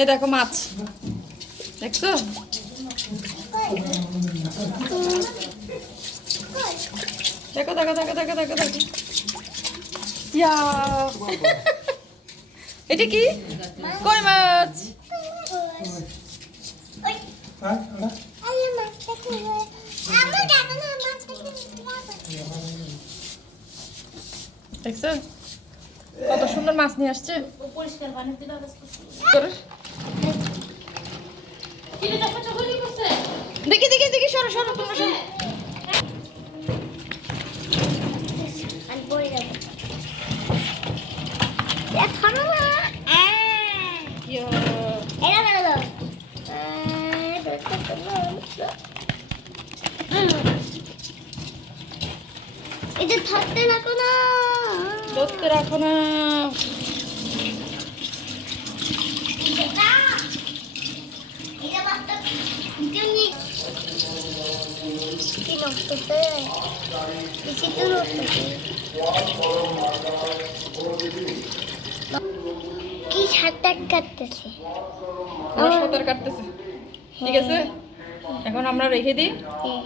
এই দেখো মাছ। দেখছ? দেখো দেখো দেখো দেখো দেখো দেখো। এটা কি? কই মাছ? দেখছ? কত সুন্দর মাছ নিয়ে আসছে। পরিষ্কার দেখো দেখি দেখি সরো সরো তোমরা সরো। এটা থাকতে রাখো না। ধরতে রাখো না। কি সাতটা কাটতেছে? সাঁতার কাটতেছি। ঠিক আছে? এখন আমরা রেখে দিই। হ্যাঁ।